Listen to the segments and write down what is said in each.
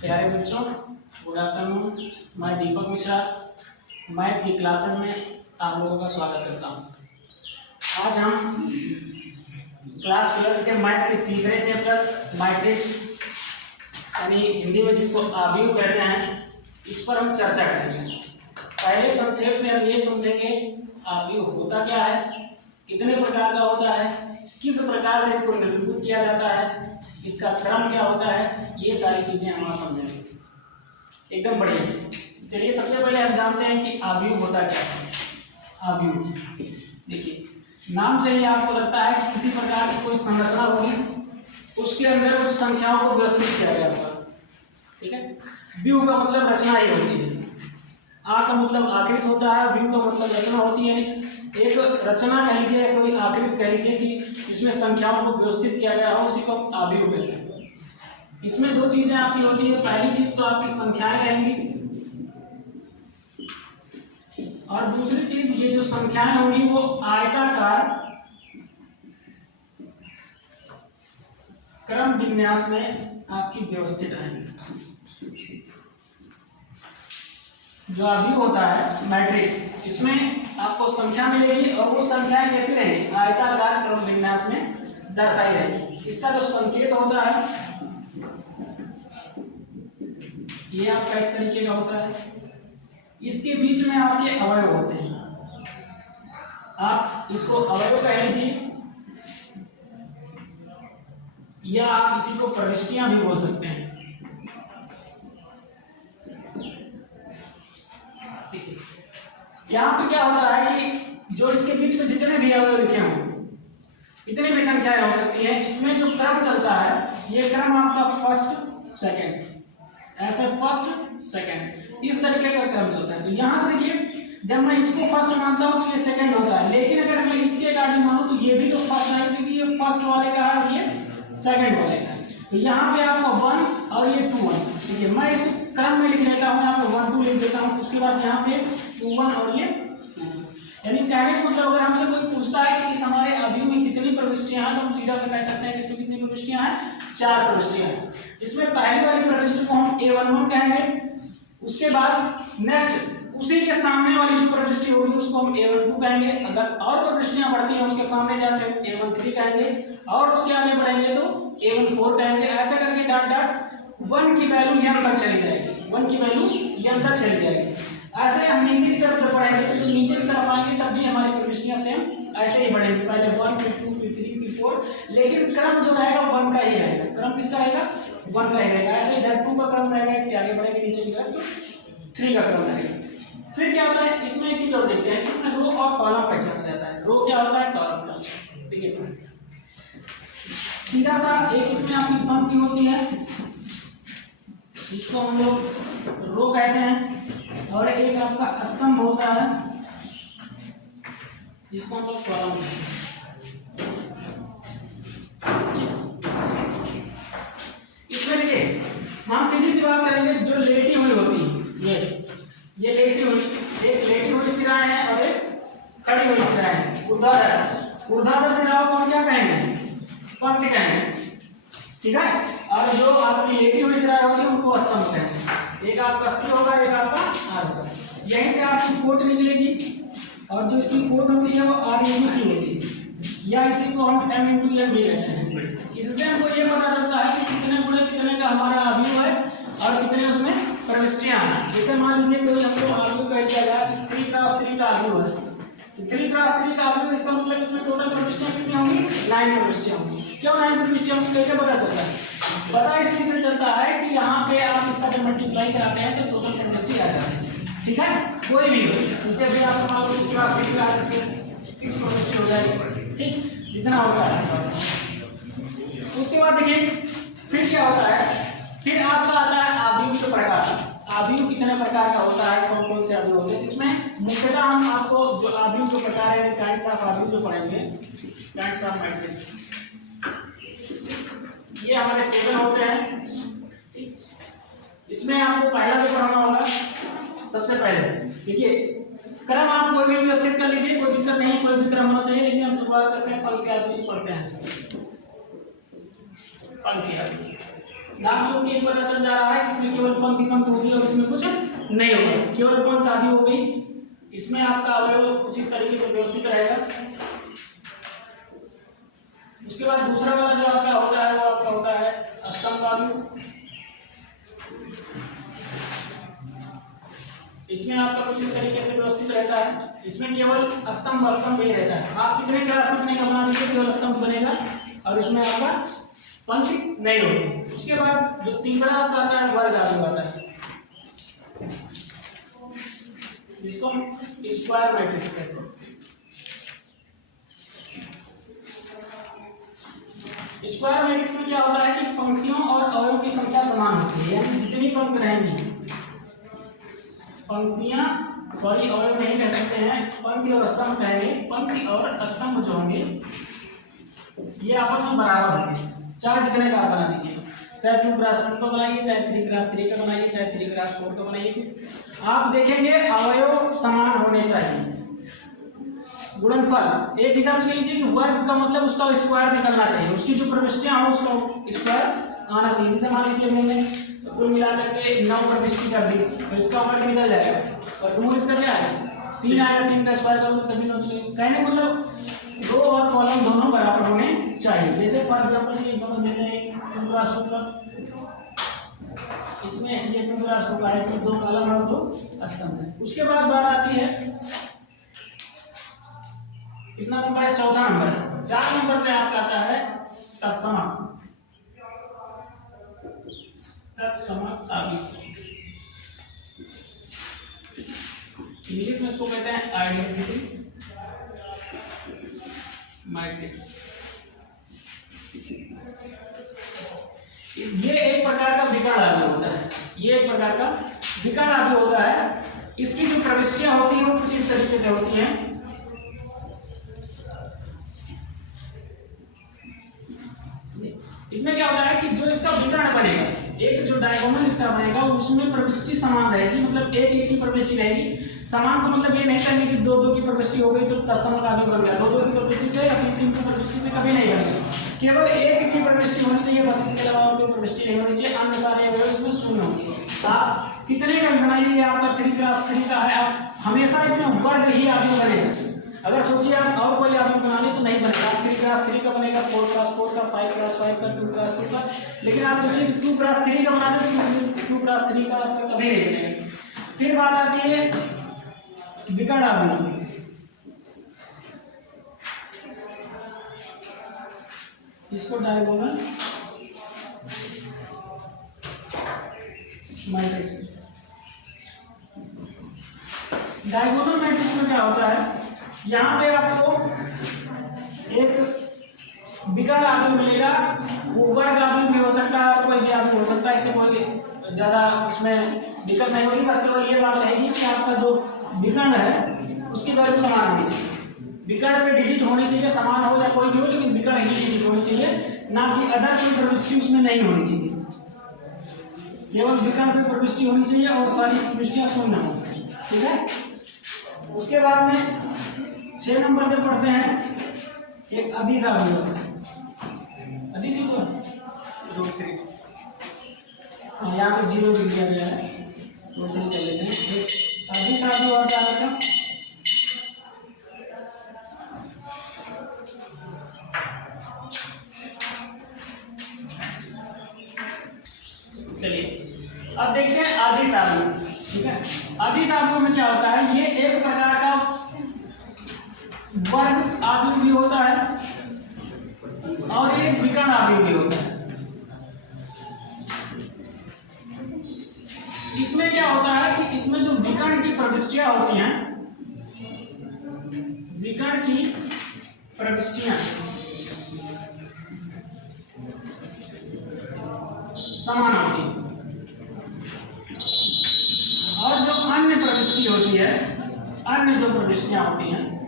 प्यारे बच्चों, good afternoon. मैं दीपक मिश्रा मैथ की क्लासेस में आप लोगों का स्वागत करता हूं। आज हम क्लास 12 के मैथ के तीसरे चैप्टर मैट्रिक्स यानी हिंदी में जिसको आव्यूह कहते हैं, इस पर हम चर्चा करेंगे। पहले संक्षेप में हम ये समझेंगे आव्यूह होता क्या है, कितने प्रकार का होता है, किस प्रकार से इसको निरूपित किया जाता है, इसका क्रम क्या होता है, ये सारी चीजें हम आज समझेंगे एकदम बढ़िया से। चलिए सबसे पहले हम जानते हैं कि आव्यूह होता क्या है। आव्यूह देखिए, नाम से ही आपको लगता है कि किसी प्रकार की कोई संरचना होगी, उसके अंदर कुछ संख्याओं को व्यवस्थित किया गया होगा। ठीक है, व्यूह का मतलब रचना ही होती है। आ का मतलब आकृत होता है, व्यू का मतलब रचना होती है। एक रचना कह लीजिए, कोई आकृत कह लीजिए कि इसमें संख्याओं को व्यवस्थित किया गया हो, उसी को आव्यूह कहते हैं। इसमें दो चीजें आपकी होती है। पहली चीज तो आपकी संख्याएं रहेंगी, और दूसरी चीज ये जो संख्याएं होंगी वो आयताकार क्रम विन्यास में आपकी व्यवस्थित रहेंगी। जो आव्यूह होता है मैट्रिक्स, इसमें आपको संख्या मिलेगी और वो संख्याएं कैसी रहेंगी, आयताकार क्रम विन्यास में दर्शाई रहेगी। इसका जो संकेत होता है ये आपका इस तरीके का होता है। इसके बीच में आपके अवयव होते हैं, आप इसको अवयव कह लीजिए या आप इसी को प्रविष्टियां भी बोल सकते हैं। यहाँ पे क्या होता है कि जो इसके बीच में जितने भी अवयव लिखे हों, इतनी भी संख्याएं हो सकती हैं। इसमें जो क्रम चलता है, ये क्रम आपका फर्स्ट सेकंड, ऐसे फर्स्ट सेकंड, इस तरीके का क्रम चलता है। तो यहाँ से देखिए, जब मैं इसको फर्स्ट मानता हूँ तो ये सेकंड होता है, लेकिन अगर मैं इसके अकॉर्डिंग मानूं तो ये भी तो फर्स्ट है, क्योंकि ये फर्स्ट वाले का है और ये सेकंड वाले का है। तो यहाँ पे आपका 1 और ये 2 1। ठीक है, मैं इसको क्रम में लिख लेता हूँ, यहाँ पे 1 2 लिख देता हूँ। उसके बाद यहाँ पे 2 1 और ये 2। यानी कहने का मतलब, अगर हमसे कोई पूछता है कि इस हमारे आव्यूह में कितनी प्रविष्टियां हैं, तो हम सीधा से कह सकते हैं कि इसमें कितनी प्रविष्टियां हैं, 4 प्रविष्टियां हैं। जिसमें पहली वाली प्रविष्टि को हम A11 कहेंगे। उसके बाद नेक्स्ट उसी के सामने वाली जो प्रविष्टि होगी उसको हम A12 कहेंगे। अगर और प्रविष्टियां बढ़ती हैं उसके सामने जाते हैं A13 कहेंगे, और उसके आगे बढ़ेंगे तो A14 कहेंगे। ऐसा करके डॉट डॉट 1 की वैल्यू यहाँ तक चली जाएगी, 1 की वैल्यू यहाँ तक चली जाएगी। ऐसे हम नीचे की तरफ जब बढ़ेंगे तो जो नीचे की तरफ आएंगे तब भी हमारी प्रविष्टियां सेम ऐसे ही बढ़ेंगी, पहले 1 फिर 2 फिर 3 फिर 4, लेकिन क्रम जो रहेगा 1 का ही रहेगा। क्रम किसका रहेगा, 1 का ही रहेगा। ऐसे इधर 2 का क्रम रहेगा, इसके आगे बढ़ेंगे नीचे की तरफ तो 3 का क्रम रहेगा। फिर क्या होता है, इसमें एक चीज और देखते हैं, इसमें रो और कॉलम पहचाना जाता है। रो क्या होता है, कॉलम क्या होता है। ठीक है, सीधा सा एक इसमें आपकी पंक्ति होती है, इसको हम लोग रो कहते हैं, और एक आपका स्तंभ होता है, इसको हम लोग कॉलम कहते हैं। इसमें देखिए, हम सीधी सी बात करेंगे, जो लेटी हुई होती है, ये लेटी हुई, एक लेटी हुई सिराएं हैं और एक खड़ी हुई सिराएं हैं, ऊर्ध्वाधर। ऊर्ध्वाधर सिराओं को हम क्या कहेंगे, पंक्ति कहेंगे। ठीक है, और जो आपकी लेटी हुई सिराएं होती है उनको स्तंभ कहेंगे। एक आपका सी होगा, एक आपका आर होगा। यहीं से आपकी कोट निकलेगी, और जो इसकी कोट होती है वो आर इंटू सी होती है, या इसी को हम एम इंटू एफ भी कहते हैं। इससे हमको ये पता चलता है कि कितने गुणे कितने का हमारा आव्यूह है और कितने उसमें प्रविष्टियां हैं। जैसे मान लीजिए कोई हमको आव्यूह कह दिया जाए 3x3 का आव्यूह है, तो 3x3 का आव्यूह, इसका मतलब इसमें टोटल प्रविष्टियां कितनी होंगी, 9 प्रविष्टियां होंगी। क्यों 9 प्रविष्टियां होंगी, कैसे पता चलता है, पता इस चीज से चलता है कि यहाँ पे आप इसका जब मल्टीप्लाई कराते हैं तो टोटल प्रविष्टि आ जाती है। ठीक है, कोई भी हो, जैसे अभी आपको मान लो 3x3 का इसमें 6 प्रविष्टि हो जाएगी। ठीक, जितना होता है। उसके बाद देखिए फिर क्या होता है, फिर आपका आता है आव्यूह के प्रकार। आव्यूह कितने प्रकार का होता है, कौन कौन से आव्यूह होते हैं। इसमें मुख्यतः हम आपको जो आव्यूह के प्रकार है, काइंड्स ऑफ आव्यूह जो पढ़ेंगे, काइंड्स ऑफ मैट्रिक्स, ये हमारे 7 होते हैं। इसमें आपको पहला जो पढ़ना होगा, सबसे पहले देखिए, क्रम आप कोई भी व्यवस्थित कर लीजिए, कोई दिक्कत नहीं, कोई भी क्रम होना चाहिए, लेकिन हम शुरुआत करते हैं फल के आव्यूह से पढ़ते हैं। पंक्ति आ गई। नाम से ये पता चल जा रहा है इसमें केवल पंक्ति होगी और इसमें कुछ नहीं होगा, केवल पंक्ति आदि हो गई। इसमें आपका अवयव कुछ इस तरीके से व्यवस्थित रहेगा। उसके बाद दूसरा वाला जो आपका होता है वो आपका होता है स्तंभ आदि। इसमें आपका कुछ इस तरीके से व्यवस्थित रहता है। इसमें केवल स्तंभ ही रहता है। आप कितने क्लास में का बना दीजिए केवल स्तंभ बनेगा और इसमें आपका पंक्ति नहीं होगी। उसके बाद जो तीसरा आपका आता है वर्ग आदि आता है, जिसको स्क्वायर मैट्रिक्स कहते हैं। स्क्वायर मैट्रिक्स में क्या होता है कि पंक्तियों और अवयवों की संख्या समान होती है, यानी जितनी पंक्ति रहेंगी, पंक्तियां अवयव नहीं कह सकते हैं, पंक्ति और स्तंभ कहेंगे। पंक्ति और स्तंभ जो होंगे ये आपस में बराबर होंगे, चाहे जितने का बना दीजिए, चाहे 2x1 का बनाइए, चाहे 3x3 का बनाइए, चाहे 3x4 का बनाइए। आप देखेंगे अवयव समान होने चाहिए। गुणनफल एक हिसाब से लीजिए कि वर्ग का मतलब उसका स्क्वायर निकलना चाहिए, उसकी जो प्रविष्टियां हो उसका स्क्वायर आना चाहिए। जैसे मान लीजिए मैंने कुल मिलाकर के 9 प्रविष्टि कर दी तो इसका वर्ग निकल जाएगा और गुणन इसका क्या आएगा 3 आएगा। 3 का स्क्वायर करोगे तभी 9 चलेगा। कहने मतलब रो और कॉलम दोनों बराबर होने चाहिए। जैसे फॉर एग्जांपल ये समझ लेते हैं 2x2 इसमें ये 2x2 का इसमें 2 कॉलम और 2 स्तंभ है। उसके बाद बात आती है कितना नंबर है, चौथा नंबर। 4 नंबर पे आपका आता है तत्समक आदि। इंग्लिश में इसको कहते हैं आइडेंटिटी मैट्रिक्स। ये एक प्रकार का विकर्ण आदि होता है, ये एक प्रकार का विकर्ण आदि होता है। इसकी जो प्रविष्टियां होती हैं वो कुछ इस तरीके से होती हैं। इसमें क्या होता है कि जो इसका विकर्ण बनेगा, एक जो डायगोनल इसका बनेगा उसमें प्रविष्टि समान रहेगी, मतलब एक ही प्रविष्टि रहेगी। समान को मतलब ये नहीं कहेंगे कि 2 की प्रविष्टि हो गई तो तत्समक आदि बन गया। 2 की प्रविष्टि से या 3 की प्रविष्टि से कभी नहीं बनेगा, केवल एक की प्रविष्टि होनी चाहिए बस, इसके अलावा और कोई प्रविष्टि नहीं होनी चाहिए। अन्य सारे अवयव इसमें शून्य होंगे। आप कितने का बनाइए, आपका 3x3 का है, आप हमेशा इसमें वर्ग ही आदि बनेगा। अगर सोचिए आप और कोई आदमी बना ले तो नहीं बनेगा। 3x3 का बनेगा, 4x4 का, 5x5 का, 2x2 का। लेकिन आप सोचिए 2x3 का बना ले तो 2x3 का आपका कभी नहीं बनेगा। फिर बात आती है विकर्ण आदि। इसको डायगोनल मैट्रिक्स। डायगोनल मैट्रिक्स में क्या होता है, यहाँ पे आपको एक विकर्ण आदि मिलेगा, वो वर्ग आदि भी हो सकता है और कोई भी आदि हो सकता है। इससे कोई ज्यादा उसमें दिक्कत नहीं होगी। बस केवल ये बात रहेगी कि आपका जो विकर्ण है उसकी वैल्यू समान होनी चाहिए। विकर्ण पे डिजिट होनी चाहिए, समान हो या कोई भी हो, लेकिन विकर्ण ही डिजिट होनी चाहिए, ना कि अदर कोई प्रविष्टि उसमें नहीं होनी चाहिए। केवल विकर्ण पे प्रविष्टि होनी चाहिए और सारी प्रविष्टियां शून्य हो। ठीक है। उसके बाद में 6 नंबर जब पढ़ते हैं एक अदिश आदि होता है। अदिश ही तो √3, हाँ यहाँ पे 0 भी दिया गया है, √3 कर लेते हैं। एक अदिश आदि और क्या होता है, चलिए अब देखते हैं आदिश आदि। ठीक है, आदिश आदियों में क्या होता है, ये एक प्रकार का वर्ग आदि भी होता है और एक विकर्ण आदि भी होता है। इसमें क्या होता है कि इसमें जो विकर्ण की प्रविष्टियां होती हैं, विकर्ण की प्रविष्टियां समान होती है और जो अन्य प्रविष्टि होती है, अन्य जो प्रविष्टियां होती हैं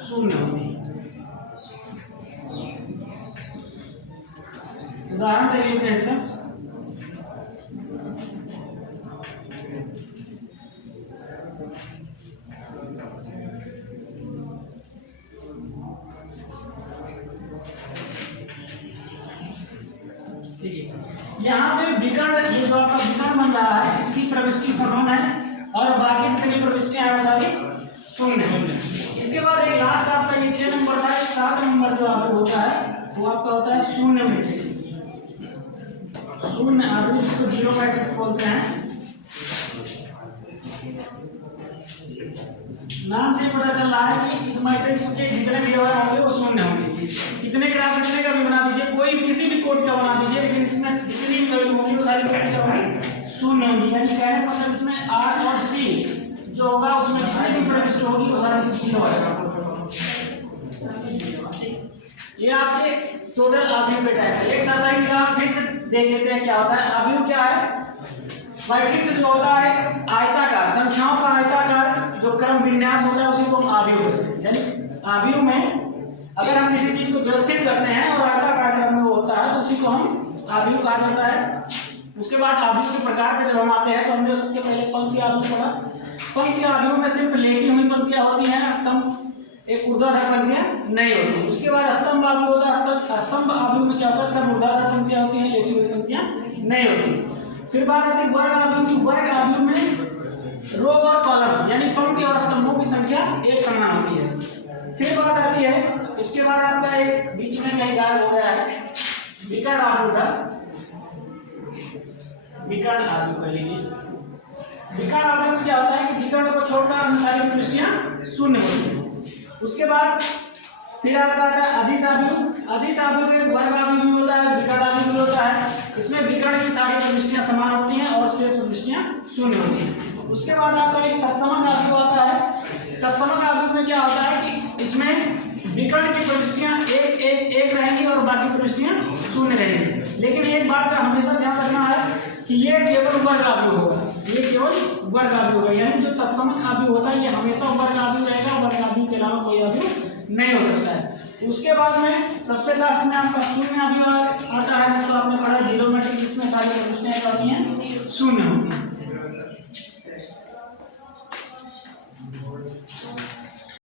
शून्य होती है। उदाहरण दे लेते हैं इसका। यहाँ पे विकर्ण, ये जो आपका विकर्ण बन रहा है इसकी प्रविष्टि समान है और बाकी जितनी प्रविष्टियां हैं वो सारी शून्य है। इसके बाद एक लास्ट आपका ये 6 नंबर था, 7 नंबर जो आपको होता है वो आपका होता है शून्य मैट्रिक्स। शून्य आव्यूह जिसको जीरो मैट्रिक्स बोलते हैं। नाम से पता चल रहा है कि इस मैट्रिक्स के जितने भी व्यवहार होंगे वो शून्य होंगे। कितने क्लास कितने का भी बना दीजिए, कोई किसी भी कोड का बना दीजिए, लेकिन इसमें जितनी भी वैल्यू होंगी वो सारी क्या होंगी, शून्य होंगी। यानी कहने का मतलब इसमें आर और सी जो होगा उसमें जितनी भी प्रविष्टि होगी वो सारी शून्य होगा। ये आपके टोटल आव्यूह पे टाइप है। एक साथ आप फिर से देख लेते हैं क्या होता है। आव्यूह क्या है? मैट्रिक्स जो होता है आयताकार, संख्याओं का आयताकार जो क्रम विन्यास होता है उसी को हम आव्यूह कहते हैं। यानी आव्यूह में अगर हम किसी चीज को व्यवस्थित करते हैं और आयताकार क्रम में होता है तो उसी को हम आव्यूह कहा जाता है। उसके बाद आव्यूह के प्रकार पे जब हम आते हैं तो हमने सबसे पहले पंक्ति आव्यूह पढ़ा। पंक्ति आव्यूह में सिर्फ लेटी हुई पंक्तियां होती हैं, स्तंभ एक ऊर्ध्वाधर पंक्तियां नहीं होती। उसके बाद स्तंभ आव्यूह होता है। स्तंभ आव्यूह में क्या होता है, सब ऊर्ध्वाधर पंक्तियां होती हैं, लेटी हुई पंक्तियां नहीं होती। फिर बात आती है वर्ग आव्यूह की। वर्ग आव्यूह में रो और कॉलम यानी पंक्ति और स्तंभों की संख्या एक समान होती है। फिर बात आती है उसके बाद आपका एक बीच में कहीं गायब हो गया है विकर्ण आव्यूह था। विकर्ण आव्यूह कह लीजिए। विकर्ण आव्यूह में क्या होता है कि विकर्ण को छोड़कर अन्य सारी प्रविष्टियां शून्य होती हैं। उसके बाद फिर आपका आता है अदिश आव्यूह। अदिश आव्यूह में वर्ग आव्यूह भी होता है, विकर्ण आव्यूह भी होता है। इसमें विकर्ण की सारी प्रविष्टियां समान होती हैं और शेष प्रविष्टियां शून्य होती हैं। उसके बाद आपका एक तत्समक आव्यूह आता है। तत्समक आव्यूह में क्या होता है कि इसमें विकर्ण की प्रविष्टियां एक रहेंगी और बाकी प्रविष्टियां शून्य रहेंगी। लेकिन एक बात का हमेशा ध्यान रखना है कि ये केवल वर्ग आव्यूह होगा, ये केवल वर्ग आव्यूह होगा। यानी जो तत्समक आव्यूह होता है ये हमेशा वर्ग आव्यूह रहेगा, वर्ग आव्यूह के अलावा कोई आव्यूह नहीं हो सकता है। उसके बाद में सबसे लास्ट में आपका शून्य आव्यूह आता है जिसको आपने पढ़ा जीरो मैट्रिक्स, जिसमें सारी प्रविष्टियां होती हैं शून्य होती हैं।